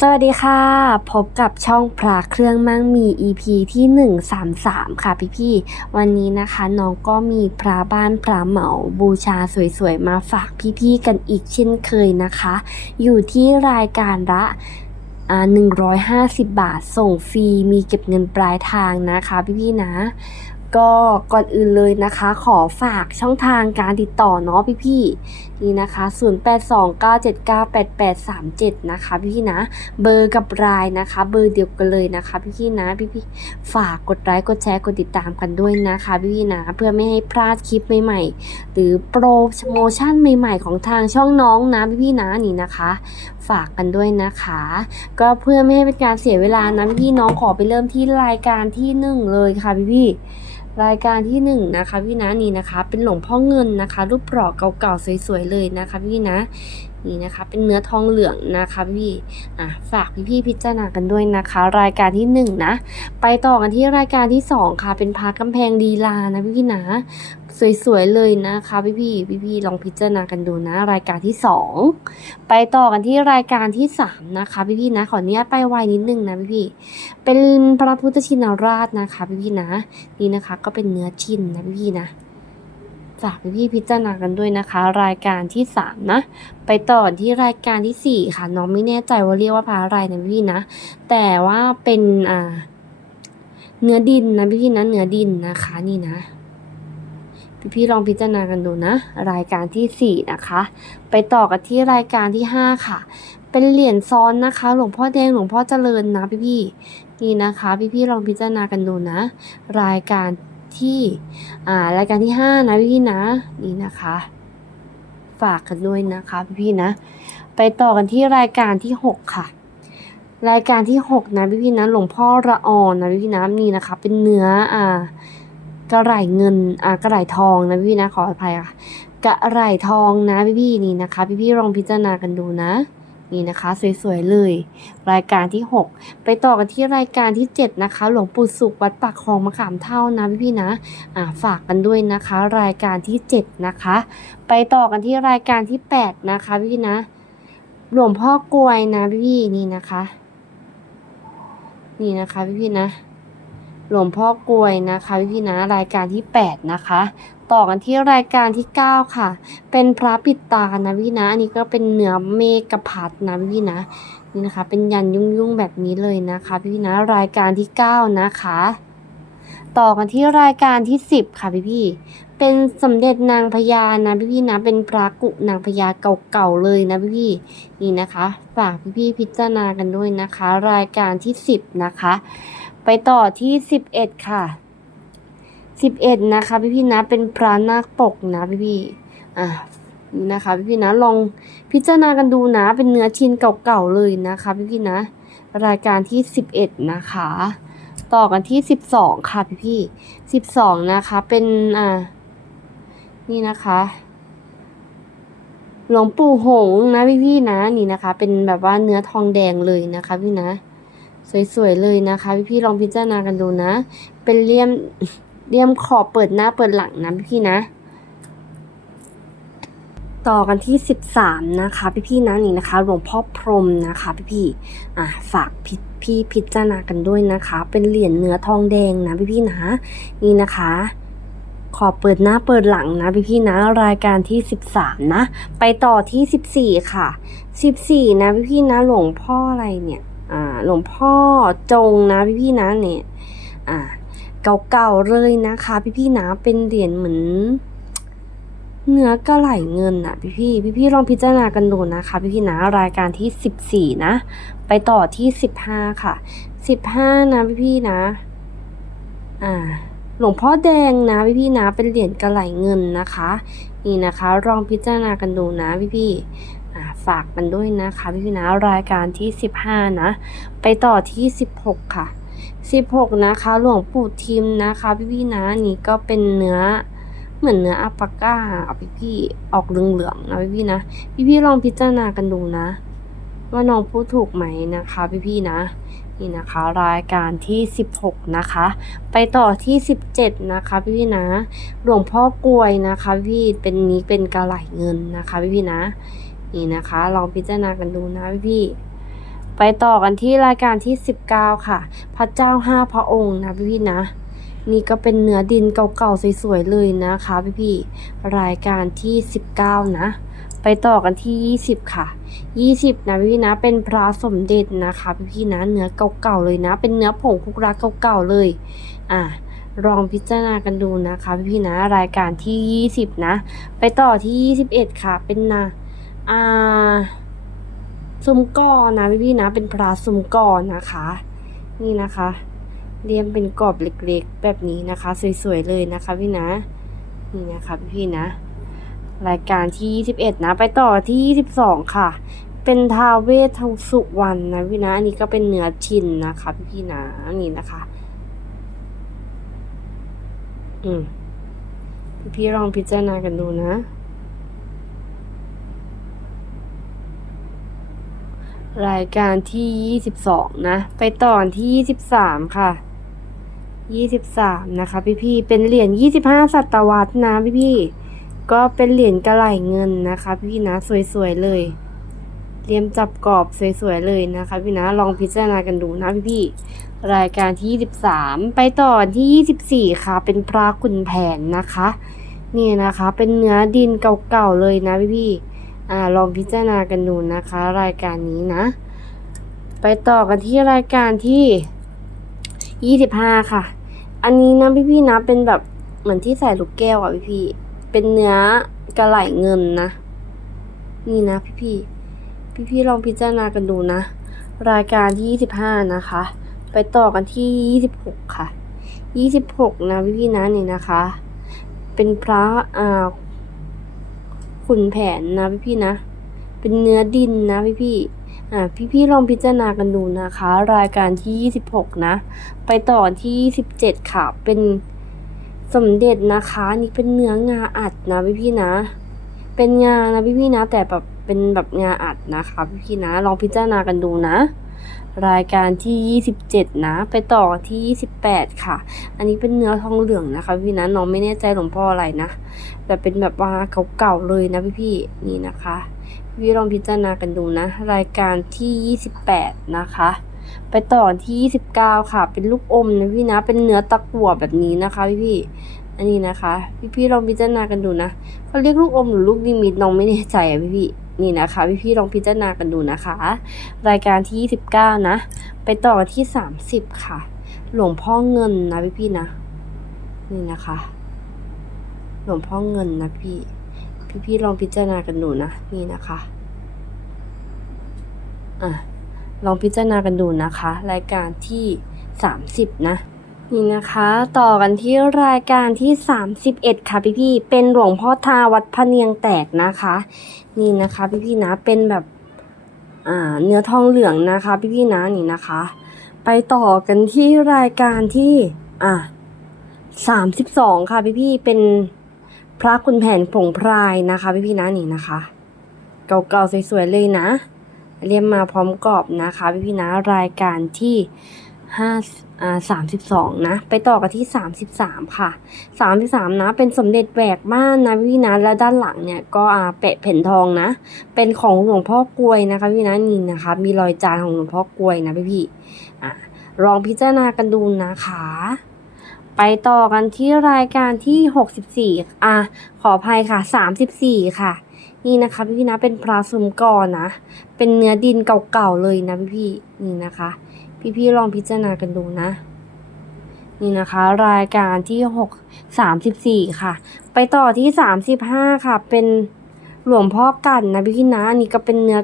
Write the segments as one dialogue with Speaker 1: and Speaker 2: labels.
Speaker 1: สวัสดีค่ะ พบกับช่องพระเครื่องมั่งมี EP ที่ 133 ค่ะพี่ๆวันนี้นะคะน้องก็มีพระบ้านพระเหมาบูชาสวยๆ มาฝากพี่ๆกันอีกเช่นเคยนะคะ อยู่ที่รายการละอ่า150 บาทส่งฟรีมีเก็บเงินปลายทางนะคะพี่ๆนะก็ก่อนอื่นเลยนะคะ ขอฝากช่องทางการติดต่อเนาะพี่ๆนี่นะคะ 0829798837 นะคะพี่ๆนะ เบอร์กับรายนะคะ เบอร์เดียวกันเลยนะคะพี่ๆนะพี่ๆฝากกดไลค์กดแชร์กดติดตามกันด้วยนะคะพี่ๆนะ เพื่อไม่ให้พลาดคลิปใหม่ๆ หรือโปรโมชั่นใหม่ๆ ของทางช่องน้องนะพี่ๆนะนี่นะคะ ฝากกันด้วยนะคะ ก็เพื่อไม่ให้เป็นการเสียเวลานะพี่น้องขอไปเริ่มที่รายการที่หนึ่งเลยค่ะพี่ๆ รายการที่หนึ่งนะคะพี่นะนี่นะคะ เป็นหลวงพ่อเงินนะคะ รูปหล่อเก่าๆสวยๆเลยนะคะพี่นะนี่นะคะ เป็นเนื้อทองเหลืองนะคะพี่อะฝากพี่ๆพิจารณากันด้วยนะคะ รายการที่หนึ่งนะไปต่อกันที่รายการที่สองค่ะ เป็นพระกำแพงดีลานะพี่นะ สวยๆเลยนะคะพี่ๆพี่ๆลองพิจารณากันดูนะ รายการที่สองไปต่อกันที่รายการที่สามนะคะพี่ๆนะขออนุญาตไปไวนิดนึงนะพี่ๆเป็นพระพุทธชินราชนะคะพี่ๆนะนี่นะคะก็เป็นเนื้อชิ้นนะพี่ๆนะฝากพี่ๆพิจารณากันด้วยนะคะ รายการที่สามนะ ไปต่อที่รายการที่สี่ค่ะน้องไม่แน่ใจว่าเรียกว่าพระอะไรนะพี่ๆนะ แต่ว่าเป็นอ่าเนื้อดินนะพี่ๆนะเนื้อดินนะคะนี่นะ พี่ๆลองพิจารณากันดูนะ รายการที่สี่นะคะ ไปต่อกันที่รายการที่ห้าค่ะ เป็นเหรียญซ้อนนะคะ หลวงพ่อแดงหลวงพ่อเจริญนะพี่ๆนี่นะคะ พี่ๆลองพิจารณากันดูนะ รายการที่อ่ารายการที่ห้านะพี่ๆนะนี่นะคะ ฝากกันด้วยนะคะพี่ๆนะ ไปต่อกันที่รายการที่หกค่ะรายการที่หกนะพี่ๆนะหลวงพ่อระออนนะพี่ๆนะนี่นะคะ เป็นเนื้ออ่า กระไหลเงินอ่ากระไหลทองนะพี่ๆนะขออภัยค่ะกระไหลทองนะพี่ๆนี่นะคะ พี่ๆลองพิจารณากันดูนะนี่นะคะสวยๆเลย รายการที่ 6 ไปต่อกันที่รายการที่ 7 นะคะ หลวงปู่สุขวัดปากคลองมะขามเท่านะพี่ๆนะอ่าฝากกันด้วยนะคะ รายการที่ 7 นะคะ ไปต่อกันที่รายการที่ 8 นะคะพี่ๆนะ หลวงพ่อกลวยนะพี่ๆนี่นะคะ นี่นะคะพี่ๆนะ หลวงพ่อกลวยนะคะพี่นะรายการที่ 8 นะคะ ต่อกันที่รายการที่ 9 ค่ะ เป็นพระปิดตานะพี่นะอันนี้ก็เป็นเนื้อเมกพัดนะพี่นะนี่นะคะ เป็นยันยุ่งๆแบบนี้เลยนะคะพี่นะรายการที่ 9 นะคะ ต่อกันที่รายการที่ 10 ค่ะพี่พี่เป็นสมเด็จนางพญานะพี่พี่นะเป็นพระกุนางพญาเก่าๆเลยนะพี่พี่นี่นะคะ ฝากพี่พี่พิจารณากันด้วยนะคะ รายการที่ 10 นะคะ ไปต่อที่11ค่ะ11นะคะพี่พี่นะเป็นพระนาคปกนะพี่พี่อะนี่นะคะพี่พี่นะลองพิจารณากันดูนะเป็นเนื้อชิ้นเก่าๆเลยนะคะพี่พี่นะ รายการที่11นะคะ ต่อกันที่12ค่ะพี่พี่ๆ12นะคะเป็นอ่านี่นะคะหลวงปู่หงนะพี่พี่นะนี่นะคะ เป็นแบบว่าเนื้อทองแดงเลยนะคะพี่นะ สวยๆเลยนะคะ พี่ๆลองพิจารณากันดูนะ เป็นเลี่ยมเลี่ยมขอบเปิดหน้าเปิดหลังนะพี่ๆนะ ต่อกันที่ 13 นะคะ พี่ๆนะนี่นะคะหลวงพ่อพรมนะคะพี่ๆอะฝากพี่พี่พิจารณากันด้วยนะคะ เป็นเหรียญเนื้อทองแดงนะพี่ๆนะนี่นะคะขอเปิดหน้าเปิดหลังนะพี่ๆนะรายการที่ 13 นะ ไปต่อที่ 14 ค่ะ 14 นะพี่ๆนะหลวงพ่ออะไรเนี่ย อ่าหลวงพ่อจงนะพี่ๆนะเนี่ยอ่าเก่าๆเลยนะคะ พี่ๆนะเป็นเหรียญเหมือนเนื้อกระไหลเงินอะพี่พี่พี่พี่ๆลองพิจารณากันดูนะคะ พี่พี่ๆนะรายการที่สิบสี่นะ ไปต่อที่สิบห้าค่ะสิบห้านะพี่พี่ๆนะ อ่า หลวงพ่อแดงนะพี่พี่ๆนะเป็นเหรียญกระไหลเงินนะคะ นี่นะคะลองพิจารณากันดูนะพี่พี่ๆ ฝากมันด้วยนะคะพี่พี่นะรายการที่สิบห้านะ ไปต่อที่สิบหกค่ะสิบหกนะคะ หลวงปู่ทิมนะคะ พี่พี่นะนี่ก็เป็นเนื้อเหมือนเนื้ออัปปาก้าเอาพี่พี่ออกเหลืองๆนะพี่พี่นะ พี่พี่ลองพิจารณากันดูนะ ว่าน้องพูดถูกไหมนะคะ พี่พี่นะนี่นะคะรายการที่ 16 นะคะ ไปต่อที่ 17 นะคะพี่พี่นะ หลวงพ่อกลวยนะคะพี่เป็นนี้เป็นกระไหลเงินนะคะพี่พี่นะ นี่นะคะ ลองพิจารณากันดูนะพี่พี่ไปต่อกันที่รายการที่ 19 ค่ะ พระเจ้าห้าพระองค์นะพี่ๆนะ นี่ก็เป็นเนื้อดินเก่าๆสวยๆเลยนะคะพี่ๆรายการที่ 19 นะ ไปต่อกันที่ 20 ค่ะ 20 นะพี่ๆนะ เป็นพระสมเด็จนะคะพี่ๆนะ เนื้อเก่าๆเลยนะ เป็นเนื้อผงคุกรักเก่าๆเลย อะลองพิจารณากันดูนะคะพี่ๆนะ รายการที่ 20 นะ ไปต่อที่ 21 ค่ะ เป็นนา อ่าซุ้มก่อนนะพี่ๆนะ เป็นพระซุ้มก่อนนะคะ นี่นะคะเรียมเป็นกรอบเล็กๆ แบบนี้นะคะ สวยๆเลยนะคะพี่นะ นี่นะคะพี่ๆนะ รายการที่ 21 นะ ไปต่อที่ 22 ค่ะ เป็นทาวเวททสุวรรณนะพี่นะ อันนี้ก็เป็นเนื้อชินนะคะพี่ๆนะนี่นะคะ อืมพี่ลองพิจารณากันดูนะ รายการที่ 22 นะ ไปต่อที่ 23 ค่ะ 23 นะคะ พี่ๆเป็นเหรียญ 25 ศตวรรษนะพี่ๆก็เป็นเหรียญกระไหลเงินนะคะ พี่นะสวยๆเลยเรียมจับกรอบสวยๆเลยนะคะ พี่นะลองพิจารณากันดูนะพี่ๆรายการที่ 23 ไปต่อที่ 24 ค่ะ เป็นพระขุนแผนนะคะ นี่นะคะ เป็นเนื้อดินเก่าๆเลยนะพี่ๆ อ่าลองพิจารณากันดูนะคะ รายการนี้นะ ไปต่อกันที่รายการที่ยี่สิบห้าค่ะ อันนี้นะพี่ๆนะเป็นแบบเหมือนที่ใส่ลูกแก้วอะพี่ๆเป็นเนื้อกระไหลเงินนะ นี่นะพี่ๆพี่ๆลองพิจารณากันดูนะ รายการที่ยี่สิบห้านะคะ ไปต่อกันที่ยี่สิบหกค่ะยี่สิบหกนะพี่ๆนะนี่นะคะ เป็นพระอ่า ขุนแผนนะพี่พี่นะ เป็นเนื้อดินนะพี่พี่อ่าพี่พี่ลองพิจารณากันดูนะคะ รายการที่ 26 นะ ไปต่อที่17ค่ะ เป็นสมเด็จนะคะนี่เป็นเนื้องาอัดนะพี่พี่นะ เป็นงานะพี่พี่นะ แต่แบบเป็นแบบงาอัดนะคะ พี่พี่นะ ลองพิจารณากันดูนะ รายการที่ 27 นะ ไปต่อที่ 28 ค่ะ อันนี้เป็นเนื้อทองเหลืองนะคะ พี่นะน้องไม่แน่ใจหลวงพ่ออะไรนะ แต่เป็นแบบว่าเก่าๆเลยนะพี่ๆนี่นะคะ พี่ลองพิจารณากันดูนะ รายการที่ 28 นะคะไปต่อที่ 29 ค่ะ เป็นลูกอมนะพี่นะ เป็นเนื้อตะกั่วแบบนี้นะคะพี่ๆอันนี้นะคะ พี่ๆลองพิจารณากันดูนะเขาเรียกลูกอมหรือลูกดิมิตน้องไม่แน่ใจอะพี่ๆ นี่นะคะ พี่ๆลองพิจารณากันดูนะคะ รายการที่ 29 นะ ไปต่อที่ 30 ค่ะ หลวงพ่อเงินนะพี่ๆนะ นี่นะคะ หลวงพ่อเงินนะพี่พี่พี่ๆลองพิจารณากันดูนะ นี่นะคะอะลองพิจารณากันดูนะคะ รายการที่สามสิบนะ นี่นะคะต่อกันที่รายการที่สามสิบเอ็ดค่ะพี่พี่เป็นหลวงพ่อทาวัดพะเนียงแตกนะคะ นี่นะคะพี่พี่นะเป็นแบบอ่าเนื้อทองเหลืองนะคะ พี่พี่นะนี่นะคะ ไปต่อกันที่รายการที่อะสามสิบสองค่ะพี่พี่เป็นพระคุณแผนผงพรายนะคะ พี่พี่นะนี่นะคะ เก่าๆสวยๆเลยนะ เรียมมาพร้อมกรอบนะคะ พี่พี่นะรายการที่ ห้าอ่าสามสิบสองนะ ไปต่อกันที่สามสิบสามค่ะสามสิบสามนะ เป็นสมเด็จแหวกม่านนะพี่นะ และด้านหลังเนี่ยก็อ่าแปะแผ่นทองนะ เป็นของหลวงพ่อกลวยนะคะพี่นะนี่นะคะ มีรอยจานของหลวงพ่อกลวยนะพี่พี่อะลองพิจารณากันดูนะคะ ไปต่อกันที่รายการที่64อะขออภัยค่ะ34ค่ะนี่นะคะพี่พี่นะเป็นพระสุมกรนะ เป็นเนื้อดินเก่าๆเลยนะพี่พี่นี่นะคะ พี่ๆลองพิจารณากันดูนะ นี่นะคะ รายการที่6 34 ค่ะ ไปต่อที่ 35 ค่ะ เป็นหลวงพ่อกันนะพี่พี่ๆนะอันนี้ก็เป็นเนื้อ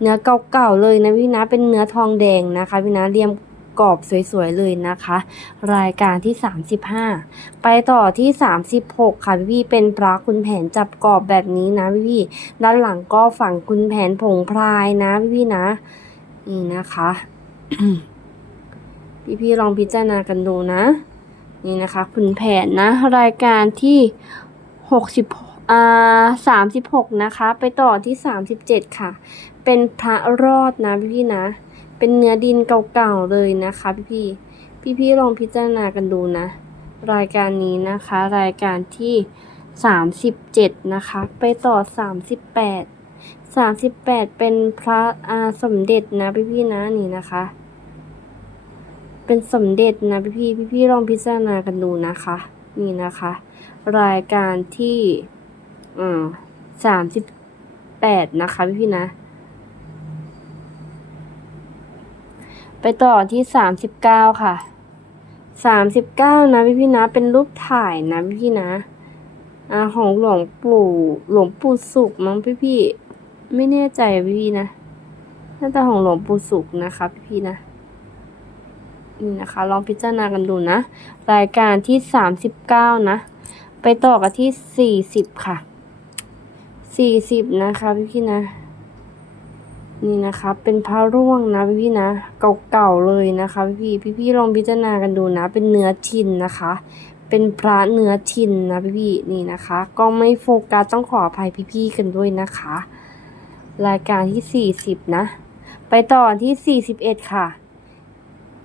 Speaker 1: เนื้อเก่าๆเลยนะพี่นะเป็นเนื้อทองแดงนะคะพี่นะเรียมกรอบสวยๆเลยนะคะ รายการที่ 35 ไปต่อที่ 36 ค่ะพี่ๆเป็นพระคุณแผนจับกรอบแบบนี้นะพี่ๆด้านหลังก็ฝั่งคุณแผนผงพรายนะพี่ๆนะนี่นะคะ พี่ๆลองพิจารณากันดูนะ นี่นะคะคุณแผนนะ รายการที่60อ่า36นะคะ ไปต่อที่37ค่ะ เป็นพระรอดนะพี่ๆนะ เป็นเนื้อดินเก่าๆเลยนะคะพี่ๆพี่ๆลองพิจารณากันดูนะ รายการนี้นะคะ รายการที่37นะคะ ไปต่อ38สามสิบแปดเป็นพระอาสมเด็จนะพี่พี่ๆนะนี่นะคะ เป็นสมเด็จนะพี่พี่พี่พี่ลองพิจารณากันดูนะคะ นี่นะคะ รายการที่อ่าสามสิบแปดนะคะพี่พี่นะ ไปต่อที่สามสิบเก้าค่ะสามสิบเก้านะพี่พี่นะ เป็นรูปถ่ายนะพี่พี่นะอ่าของหลวงปู่หลวงปู่สุขมั้งพี่พี่ไม่แน่ใจพี่พี่นะน่าจะของหลวงปู่สุขนะคะพี่พี่นะ นี่นะคะ ลองพิจารณากันดูนะ รายการที่สามสิบเก้านะ ไปต่อกันที่สี่สิบค่ะสี่สิบนะคะพี่พี่นะ นี่นะคะ เป็นพระร่วงนะพี่พี่นะ เก่าๆเลยนะคะ พี่พี่พี่ๆลองพิจารณากันดูนะ เป็นเนื้อทินนะคะ เป็นพระเนื้อทินนะพี่พี่นี่นะคะ ก็ไม่โฟกัสต้องขออภัยพี่ๆกันด้วยนะคะ รายการที่สี่สิบนะ ไปต่อที่สี่สิบเอ็ดค่ะ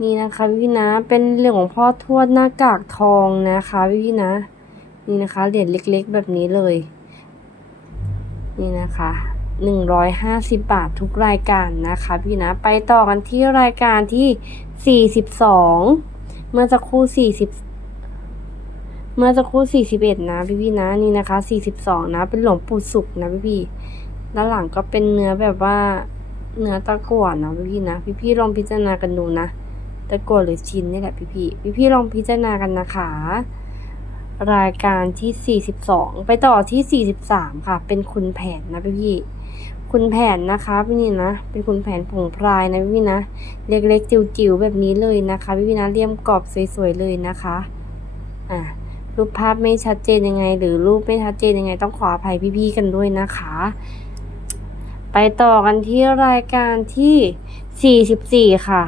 Speaker 1: นี่นะคะพี่นะ เป็นเหรียญของพ่อทวดหน้ากากทองนะคะพี่นะ นี่นะคะเหรียญเล็กๆ แบบนี้เลย นี่นะคะหนึ่งร้อยห้าสิบบาททุกรายการนะคะพี่นะ ไปต่อกันที่รายการที่สี่สิบสองเมื่อสักครู่สี่สิบเมื่อสักครู่สี่สิบเอ็ดนะพี่พี่นะนี่นะคะสี่สิบสองนะ เป็นหลวงปู่สุขนะพี่พี่ด้านหลังก็เป็นเนื้อแบบว่าเนื้อตะกั่วนะพี่พี่นะ พี่พี่ลองพิจารณากันดูนะ ตะกั่วหรือชิ้นนี่แหละพี่พี่พี่พี่ลองพิจารณากันนะคะ รายการที่ 42 ไปต่อที่ 43 ค่ะ เป็นคุณแผนนะพี่พี่คุณแผนนะคะพี่นี่นะ เป็นคุณแผนผงพรายนะพี่พี่นะ เล็กๆจิ๋วๆแบบนี้เลยนะคะพี่พี่นะเรียมกรอบสวยๆเลยนะคะอะรูปภาพไม่ชัดเจนยังไง หรือรูปไม่ชัดเจนยังไง ต้องขออภัยพี่ๆกันด้วยนะคะ ไปต่อกันที่รายการที่ 44 ค่ะ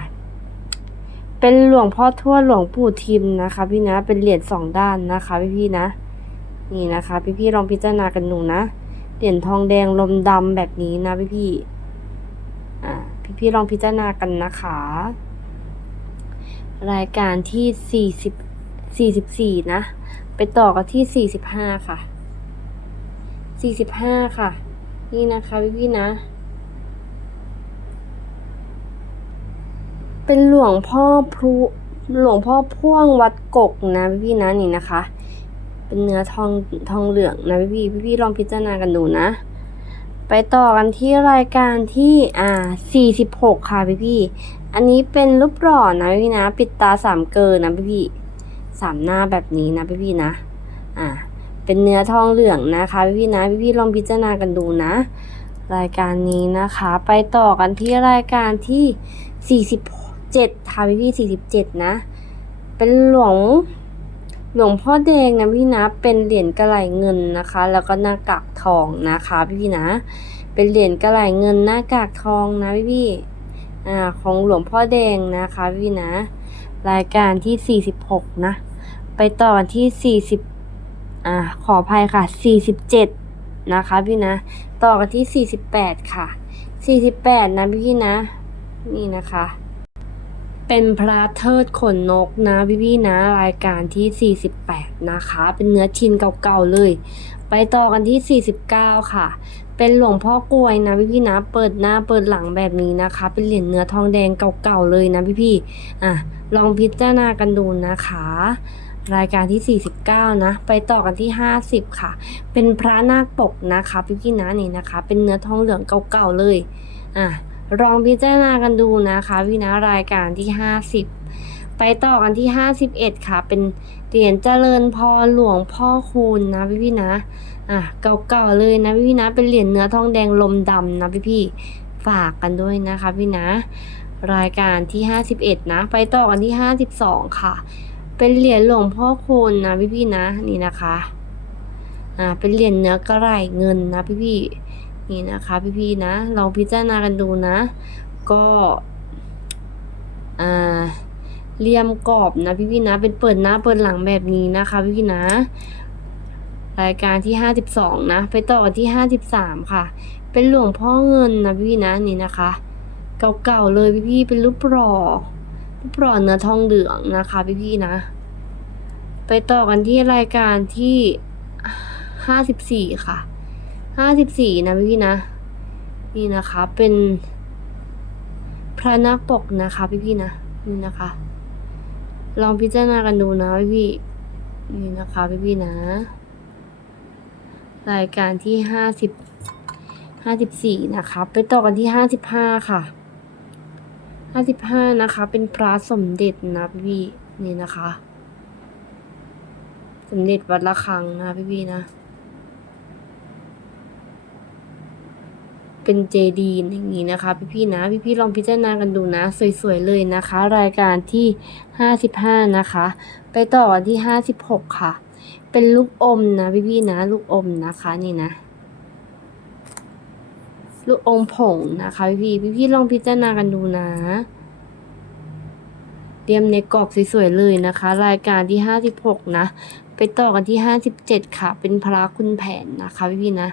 Speaker 1: เป็นหลวงพ่อทวดหลวงปู่ทิมนะคะ พี่นะ เป็นเหรียญสองด้านนะคะพี่พี่ๆนะ นี่นะคะ พี่พี่ๆลองพิจารณากันดูนะ เหรียญทองแดงลมดำแบบนี้นะพี่พี่ๆอ่าพี่พี่ๆลองพิจารณากันนะคะ รายการที่สี่สิบสี่สิบสี่นะ ไปต่อกันที่สี่สิบห้าค่ะสี่สิบห้าค่ะ นี่นะคะพี่พี่ๆนะ เป็นหลวงพ่อพรุหลวงพ่อพ่วงวัดกกนะพี่นะนี่นะคะ เป็นเนื้อทองทองเหลืองนะพี่ๆพี่ลองพิจารณากันดูนะ ไปต่อกันที่รายการที่อ่า46 ค่ะพี่ๆอันนี้เป็นรูปหล่อนะพี่นะ ปิดตาสามเกินนะพี่ๆสามหน้าแบบนี้นะพี่ๆนะอ่าเป็นเนื้อทองเหลืองนะคะพี่ๆนะพี่ๆลองพิจารณากันดูนะ รายการนี้นะคะ ไปต่อกันที่รายการที่ 47ค่ะพี่พี่47 นะ เป็นหลวงหลวงพ่อแดงนะพี่นะเป็นเหรียญกระไหลเงินนะคะ แล้วก็หน้ากากทองนะคะพี่พี่นะ เป็นเหรียญกระไหลเงินหน้ากากทองนะพี่พี่อ่าของหลวงพ่อแดงนะคะพี่นะ รายการที่ 46 นะ ไปต่อกันที่ 40อ่าขออภัยค่ะ 47 นะคะพี่นะ ต่อกันที่ 48 ค่ะ 48 นะพี่พี่นะ นี่นะคะ เป็นพระเทิดขนนกนะพี่พี่ๆนะรายการที่ 48 นะคะ เป็นเนื้อชินเก่าๆเลย ไปต่อกันที่ 49 ค่ะ เป็นหลวงพ่อกลวยนะพี่พี่ๆนะ เปิดหน้าเปิดหลังแบบนี้นะคะ เป็นเหรียญเนื้อทองแดงเก่าๆเลยนะพี่พี่ๆอะลองพิจารณากันดูนะคะ รายการที่ 49 นะ ไปต่อกันที่ 50 ค่ะ เป็นพระนาคปกนะคะพี่พี่ๆนะนี่นะคะ เป็นเนื้อทองเหลืองเก่าๆเลยอะ ลองพิจารณากันดูนะคะพี่นะรายการที่ 50 ไปต่อกันที่ 51 ค่ะ เป็นเหรียญเจริญพรหลวงพ่อคูณนะพี่พี่นะอะเก่าๆเลยนะพี่พี่นะเป็นเหรียญเนื้อทองแดงลมดำนะพี่พี่ฝากกันด้วยนะคะพี่นะ รายการที่ 51 นะ ไปต่อกันที่ 52 ค่ะ เป็นเหรียญหลวงพ่อคูณนะพี่พี่นะนี่นะคะอ่าเป็นเหรียญเนื้อกระไหลเงินนะพี่พี่ นี่นะคะพี่ๆนะลองพิจารณากันดูนะ ก็อ่าเรียมกรอบนะพี่ๆนะ เป็นเปิดหน้าเปิดหลังแบบนี้นะคะพี่ๆนะ รายการที่52นะ ไปต่อกันที่53ค่ะ เป็นหลวงพ่อเงินนะพี่ๆนะนี่นะคะ เก่าๆเลยพี่ๆเป็นรูปหล่อรูปหล่อเนื้อทองเหลืองนะคะพี่ๆนะ ไปต่อกันที่รายการที่54ค่ะ ห้าสิบสี่นะพี่นะ นี่นะคะ เป็น พระนาคปกนะคะพี่ๆนะ นี่นะคะ ลองพิจารณากันดูนะพี่ๆนี่นะคะพี่ๆนะ รายการที่ห้าสิบห้าสิบสี่นะคะ ไปต่อกันที่ห้าสิบห้าค่ะห้าสิบห้านะคะ เป็นพระสมเด็จนะพี่ๆนี่นะคะ สมเด็จวัดระฆังนะพี่ๆนะ เป็นเจดีอย่างนี้นะคะ พี่ๆนะ พี่ๆลองพิจารณากันดูนะ สวยๆเลยนะคะ รายการที่ห้าสิบห้านะคะ ไปต่อกันที่ห้าสิบหกค่ะ เป็นลูกอมนะพี่ๆนะ ลูกอมนะคะนี่นะลูกอมผงนะคะพี่ๆพี่ๆลองพิจารณากันดูนะ เตรียมในกรอบสวยๆเลยนะคะ รายการที่ห้าสิบหกนะ ไปต่อกันที่ห้าสิบเจ็ดค่ะ เป็นพระคุณแผนนะคะพี่ๆนะ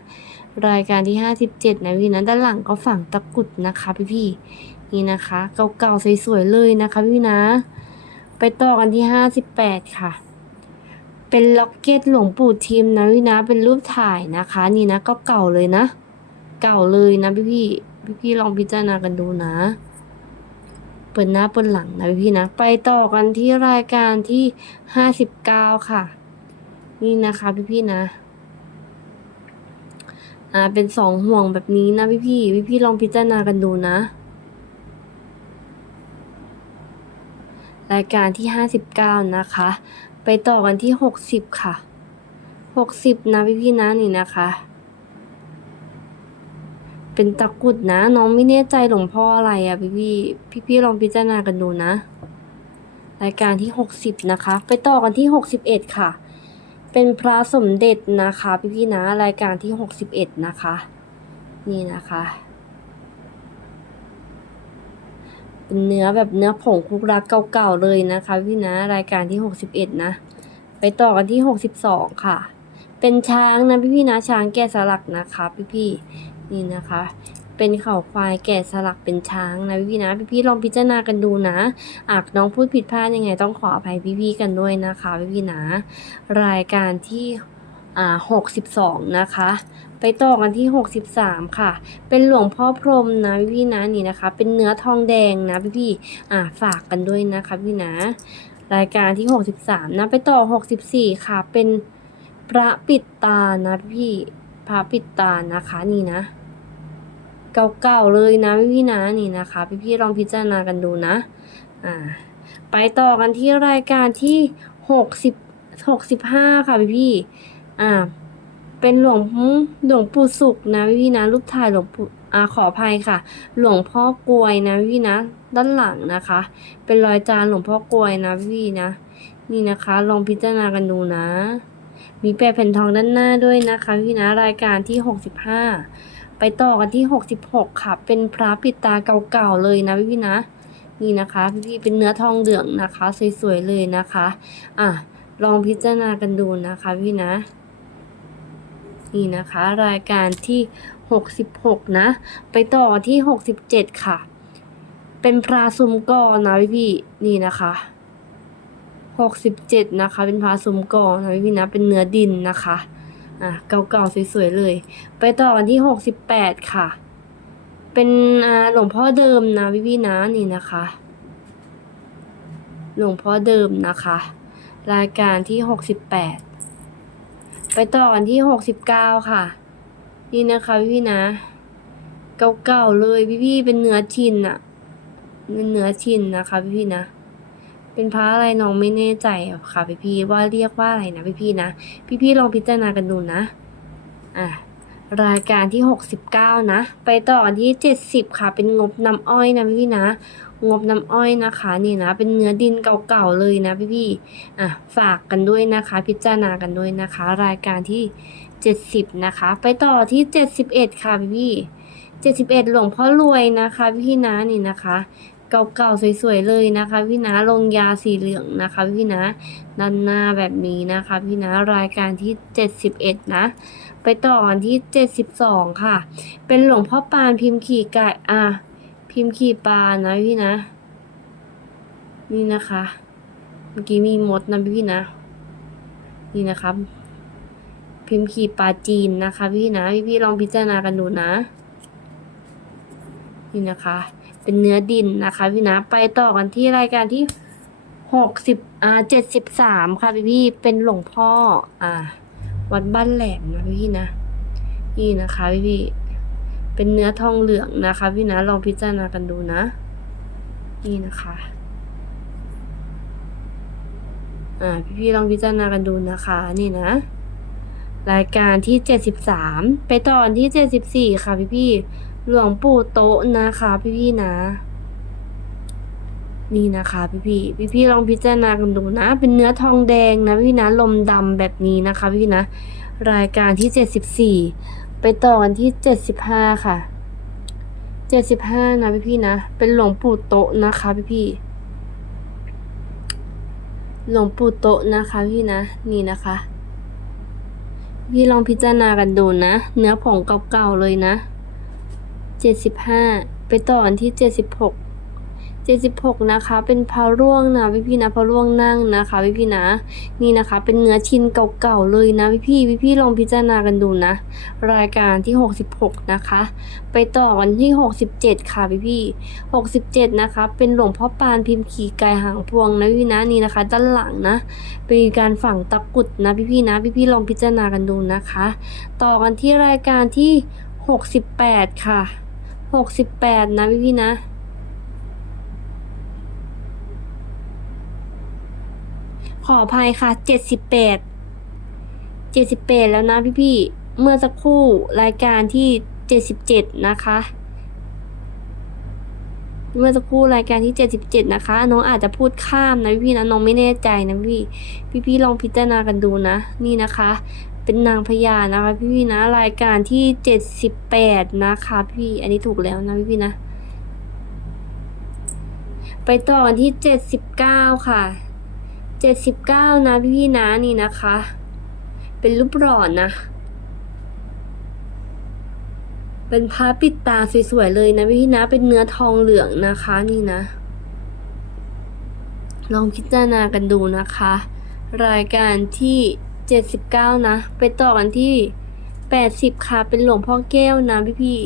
Speaker 1: รายการที่ห้าสิบเจ็ดนะพี่นะด้านหลังก็ฝังตะกุดนะคะพี่ๆนี่นะคะเก่าๆสวยๆเลยนะคะพี่นะ ไปต่อกันที่ห้าสิบแปดค่ะ เป็นล็อกเก็ตหลวงปู่ทิมนะพี่นะเป็นรูปถ่ายนะคะ นี่นะก็เก่าเลยนะ เก่าเลยนะพี่พี่พี่พี่ลองพิจารณากันดูนะเปิดหน้าเปิดหลังนะพี่พี่นะ ไปต่อกันที่รายการที่ห้าสิบเก้าค่ะ นี่นะคะพี่พี่นะ อ่าเป็นสองห่วงแบบนี้นะพี่พี่พี่พี่ลองพิจารณากันดูนะ รายการที่ห้าสิบเก้านะคะ ไปต่อกันที่หกสิบค่ะหกสิบนะพี่พี่นะนี่นะคะ เป็นตะกุดนะ น้องไม่แน่ใจหลวงพ่ออะไรอะพี่พี่พี่พี่ลองพิจารณากันดูนะ รายการที่หกสิบนะคะ ไปต่อกันที่หกสิบเอ็ดค่ะ เป็นพระสมเด็จนะคะพี่พี่นะรายการที่หกสิบเอ็ดนะคะ นี่นะคะ เป็นเนื้อแบบเนื้อผงคลุกรักเก่าๆเลยนะคะพี่นะรายการที่หกสิบเอ็ดนะ ไปต่อกันที่หกสิบสองค่ะ เป็นช้างนะพี่พี่นะช้างแกะสลักนะคะ พี่พี่นี่นะคะ เป็นเข่าควายแกะสลักเป็นช้างนะพี่ๆนะพี่ๆลองพิจารณากันดูนะอากน้องพูดผิดพลาดยังไงต้องขออภัยพี่ๆกันด้วยนะคะพี่ๆนะ รายการที่อ่าหกสิบสองนะคะไปต่อกันที่หกสิบสามค่ะ เป็นหลวงพ่อพรหมนะพี่ๆนะนี่นะคะ เป็นเนื้อทองแดงนะพี่พี่ๆอ่าฝากกันด้วยนะคะพี่นะ รายการที่หกสิบสามนะ ไปต่อหกสิบสี่ค่ะ เป็นพระปิดตานะพี่พระปิดตานะคะนี่นะ เก่าๆเลยนะพี่พี่นะนี่นะคะ พี่พี่ๆลองพิจารณากันดูนะอ่าไปต่อกันที่รายการที่หกสิบหกสิบห้าค่ะพี่พี่ๆอ่าเป็นหลวงหลวงปู่สุขนะพี่พี่นะรูปถ่ายหลวงปู่อ่าขออภัยค่ะ หลวงพ่อกลวยนะพี่พี่นะ ด้านหลังนะคะ เป็นรอยจานหลวงพ่อกลวยนะพี่พี่นะ นี่นะคะ ลองพิจารณากันดูนะ มีแปะแผ่นทองด้านหน้าด้วยนะคะ พี่นะรายการที่หกสิบห้า ไปต่อกันที่หกสิบหกค่ะ เป็นพระปิดตาเก่าๆเลยนะพี่พี่นะ นี่นะคะพี่เป็นเนื้อทองเหลืองนะคะ สวยๆเลยนะคะ อะ ลองพิจารณากันดูนะคะพี่นะ นี่นะคะ รายการที่หกสิบหกนะ ไปต่อที่หกสิบเจ็ดค่ะ เป็นพระสุมกอนะพี่ๆนี่นะคะหกสิบเจ็ดนะคะ เป็นพระสุมกอนะพี่ๆนะ เป็นเนื้อดินนะคะ อะเก่าๆสวยๆเลย ไปต่อกันที่หกสิบแปดค่ะ เป็นหลวงพ่อเดิมนะพี่พี่ๆนะนี่นะคะ หลวงพ่อเดิมนะคะ รายการที่หกสิบแปดไปต่อกันที่หกสิบเก้าค่ะ นี่นะคะพี่พี่ๆนะเก่าๆเลยพี่พี่ๆเป็นเนื้อชินอะเป็นเนื้อชินนะคะพี่พี่ๆนะ เป็นพระอะไรน้องไม่แน่ใจค่ะพี่พี่ว่าเรียกว่าอะไรนะพี่พี่นะพี่พี่ลองพิจารณากันดูนะอะรายการที่ 69 นะ ไปต่อที่ 70 ค่ะ เป็นงบน้ำอ้อยนะพี่ๆนะ งบน้ำอ้อยนะคะนี่นะ เป็นเนื้อดินเก่าๆเลยนะพี่ๆอะฝากกันด้วยนะคะ พิจารณากันด้วยนะคะ รายการที่ 70 นะคะ ไปต่อที่ 71 ค่ะพี่ๆ71 หลวงพ่อรวยนะคะพี่ๆนะนี่นะคะ เก่าๆสวยๆเลยนะคะพี่นะลงยาสีเหลืองนะคะพี่นะด้านหน้าแบบนี้นะคะพี่นะรายการที่ 71 นะ ไปต่อกันที่ 72 ค่ะ เป็นหลวงพ่อปานพิมพ์ขี่ไก่อะพิมพ์ขี่ปลานะพี่นะ นี่นะคะ เมื่อกี้มีมดนะพี่นะ นี่นะคะพิมพ์ขี่ปลาจีนนะคะ พี่นะพี่พี่ๆลองพิจารณากันดูนะ นี่นะคะ เป็นเนื้อดินนะคะพี่นะไปต่อกันที่รายการที่หกสิบอ่าเจ็ดสิบสามค่ะพี่พี่เป็นหลวงพ่อ อ่า วัดบ้านแหลมนะพี่พี่นะนี่นะคะพี่พี่เป็นเนื้อทองเหลืองนะคะ พี่นะลองพิจารณากันดูนะ นี่นะคะ อ่าพี่พี่ลองพิจารณากันดูนะคะ นี่นะ รายการที่เจ็ดสิบสามไปต่อนที่เจ็ดสิบสี่ค่ะพี่พี่ หลวงปู่โต๊ะนะคะพี่พี่ๆนะ นี่นะคะพี่พี่พี่พี่ๆลองพิจารณากันดูนะ เป็นเนื้อทองแดงนะพี่นะลมดำแบบนี้นะคะพี่นะ รายการที่เจ็ดสิบสี่ไปต่อกันที่เจ็ดสิบห้าค่ะเจ็ดสิบห้านะพี่พี่ๆนะ เป็นหลวงปู่โต๊ะนะคะพี่พี่ๆหลวงปู่โต๊ะนะคะพี่นะ นี่นะคะ พี่ลองพิจารณากันดูนะ เนื้อผงเก่าๆเลยนะ เจ็ดสิบห้าไปต่อกันที่เจ็ดสิบหกเจ็ดสิบหกนะคะ เป็นพะร่วงนะพี่พี่ๆนะพะร่วงนั่งนะคะพี่พี่ๆนะ นี่นะคะ เป็นเนื้อชิ้นเก่าๆเลยนะพี่พี่พี่พี่ๆลองพิจารณากันดูนะ รายการที่หกสิบหกนะคะ ไปต่อกันที่หกสิบเจ็ดค่ะพี่พี่หกสิบเจ็ดนะคะ เป็นหลวงพ่อปานพิมพ์ขี่ไก่หางพวงนะพี่นะนี่นะคะด้านหลังนะ เป็นการฝังตะกุดนะพี่ๆนะพี่ๆลองพิจารณากันดูนะคะ ต่อกันที่รายการที่หกสิบแปดค่ะ หกสิบแปดนะพี่ๆนะ ขออภัยค่ะเจ็ดสิบแปดเจ็ดสิบแปดแล้วนะพี่ๆเมื่อสักครู่รายการที่เจ็ดสิบเจ็ดนะคะ เมื่อสักครู่รายการที่77นะคะ น้องอาจจะพูดข้ามนะพี่ๆนะน้องไม่แน่ใจนะพี่พี่ๆลองพิจารณากันดูนะ นี่นะคะ เป็นนางพญานะคะพี่ๆนะรายการที่78นะคะพี่อันนี้ถูกแล้วนะพี่ๆนะ ไปต่อกันที่79ค่ะ79นะพี่ๆนะนี่นะคะ เป็นรูปหล่อนะเป็นพระปิดตาสวยๆเลยนะพี่นะเป็นเนื้อทองเหลืองนะคะนี่นะ ลองพิจารณากันดูนะคะ รายการที่ 79 นะ ไปต่อกันที่ 80 ค่ะ เป็นหลวงพ่อแก้วนะพี่พี่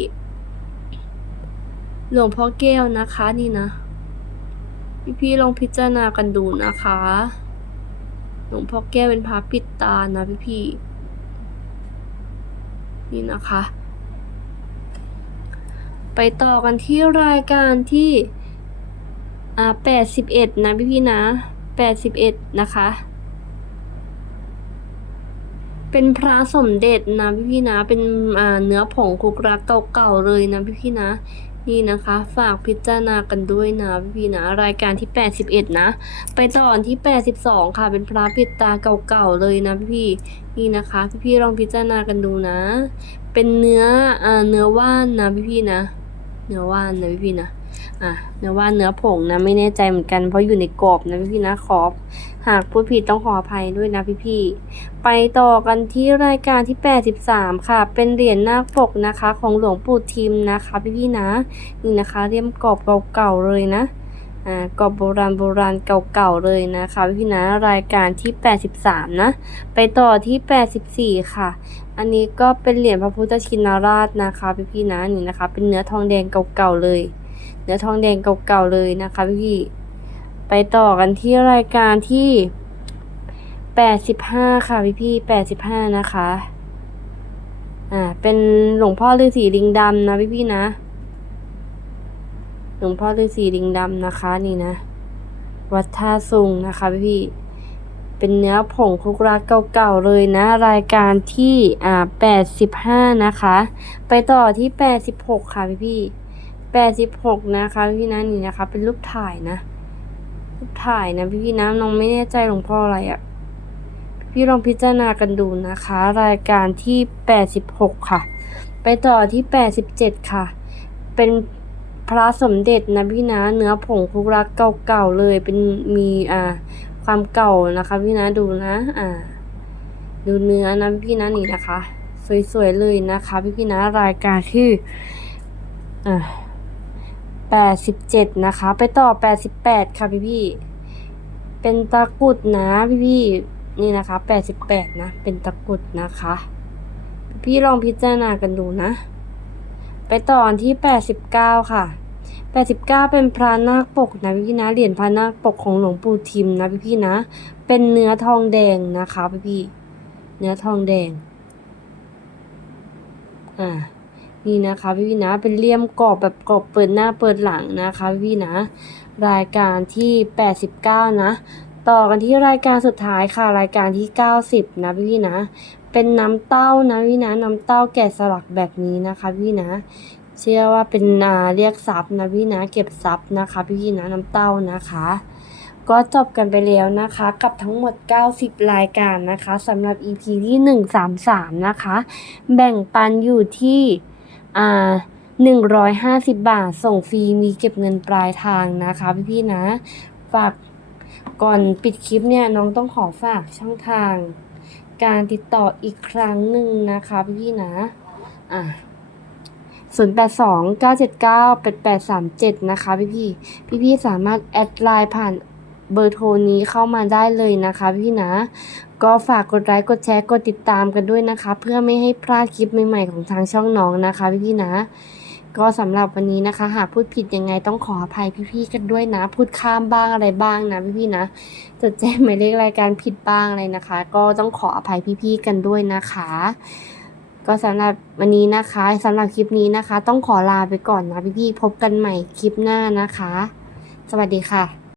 Speaker 1: หลวงพ่อแก้วนะคะนี่นะ พี่พี่ลองพิจารณากันดูนะคะ หลวงพ่อแก้วเป็นพระปิดตานะพี่พี่นี่นะคะ ไปต่อกันที่รายการที่อ่าแปดสิบเอ็ดนะพี่พี่นะแปดสิบเอ็ดนะคะ เป็นพระสมเด็จนะพี่พี่ๆนะ เป็นอ่าเนื้อผงคุกรักเก่าๆเลยนะพี่พี่ๆนะ นี่นะคะ ฝากพิจารณากันด้วยนะพี่พี่ๆนะ รายการที่ 81 นะ ไปต่อนที่ 82 ค่ะ เป็นพระปิดตาเก่าๆเลยนะพี่พี่ๆนี่นะคะ พี่พี่ๆลองพิจารณากันดูนะ เป็นเนื้ออ่าเนื้อว่านนะพี่พี่ๆนะ เนื้อว่านนะพี่พี่ๆนะ อะเนื้อว่าเนื้อผงนะไม่แน่ใจเหมือนกันเพราะอยู่ในกรอบนะพี่พี่ๆนะขอบ หากพูดผิดต้องขออภัยด้วยนะพี่พี่ๆไปต่อกันที่รายการที่ 83 ค่ะ เป็นเหรียญนาคปกนะคะ ของหลวงปู่ทิมนะคะ พี่พี่ๆนะ นี่นะคะเรียมกรอบเก่าๆเลยนะอ่ากรอบโบราณโบราณเก่าๆเลยนะคะพี่พี่ๆนะรายการที่ 83 นะ ไปต่อที่ 84 ค่ะ อันนี้ก็เป็นเหรียญพระพุทธชินราชนะคะพี่พี่ๆนะนี่นะคะ เป็นเนื้อทองแดงเก่าๆเลย เนื้อทองแดงเก่าๆเลยนะคะพี่ไปต่อกันที่รายการที่85ค่ะพี่พี่ๆ85นะคะ อ่า เป็นหลวงพ่อฤาษีลิงดำนะพี่พี่นะ หลวงพ่อฤาษีลิงดำนะคะ นี่นะ วัดท่าซุงนะคะพี่พี่ เป็นเนื้อผงคลุกรักเก่าๆเลยนะ รายการที่อ่า85นะคะ ไปต่อที่86ค่ะพี่พี่ แปดสิบหกนะคะพี่นะนี่นะคะ เป็นรูปถ่ายนะ รูปถ่ายนะพี่พี่นะน้องไม่แน่ใจหลวงพ่ออะไรอะ่ะ พี่ลองพิจารณากันดูนะคะ รายการที่แปดสิบหกค่ะ ไปต่อที่แปดสิบเจ็ดค่ะ เป็นพระสมเด็จนะพี่นะเนื้อผงคุกรักเก่าๆเลยเป็นมีอ่าความเก่านะคะพี่นะดูนะ อ่า ดูเนื้อนะพี่นะนี่นะคะ สวยๆเลยนะคะ พี่พี่นะรายการที่อ่า แปดสิบเจ็ดนะคะ ไปต่อแปดสิบแปดค่ะพี่พี่เป็นตะกุดนะพี่พี่นี่นะคะแปดสิบแปดนะ เป็นตะกุดนะคะ พี่ลองพิจารณากันดูนะ ไปต่อที่แปดสิบเก้าค่ะแปดสิบเก้าเป็นพระนาคปกนะพี่พี่นะ เหรียญพระนาคปกของหลวงปู่ทิมนะพี่พี่นะ เป็นเนื้อทองแดงนะคะพี่พี่ เนื้อทองแดง อ่า นี่นะคะพี่พี่นะเป็นเลี่ยมกรอบแบบกรอบเปิดหน้าเปิดหลังนะคะพี่พี่นะ รายการที่ 89 นะ ต่อกันที่รายการสุดท้ายค่ะ รายการที่ 90 นะพี่พี่นะ เป็นน้ำเต้านะพี่นะน้ำเต้าแกะสลักแบบนี้นะคะพี่นะเชื่อว่าเป็นนาเรียกทรัพย์นะพี่นะเก็บทรัพย์นะคะ พี่พี่นะน้ำเต้านะคะ ก็จบกันไปแล้วนะคะ กับทั้งหมด 90 รายการนะคะสำหรับ EP ที่ 133 นะคะ แบ่งปันอยู่ที่ อ่า150 บาท ส่งฟรีมีเก็บเงินปลายทางนะคะพี่ๆนะ ฝากก่อนปิดคลิปเนี่ยน้องต้องขอฝากช่องทาง การติดต่ออีกครั้งหนึ่งนะคะพี่ๆนะ อ่า082 979 8837 นะคะพี่ๆพี่ๆสามารถแอดไลน์ผ่าน เบอร์โทรนี้เข้ามาได้เลยนะคะพี่นะ ก็ฝากกดไลค์กดแชร์กดติดตามกันด้วยนะคะ เพื่อไม่ให้พลาดคลิปใหม่ๆของทางช่องน้องนะคะพี่ๆนะ ก็สำหรับวันนี้นะคะ หากพูดผิดยังไงต้องขออภัยพี่ๆกันด้วยนะ พูดข้ามบ้างอะไรบ้างนะพี่ๆนะจดแจ้งหมายเลขรายการผิดบ้างอะไรนะคะ ก็ต้องขออภัยพี่ๆกันด้วยนะคะก็สำหรับวันนี้นะคะสำหรับคลิปนี้นะคะ ต้องขอลาไปก่อนนะพี่ๆพบกันใหม่คลิปหน้านะคะ สวัสดีค่ะ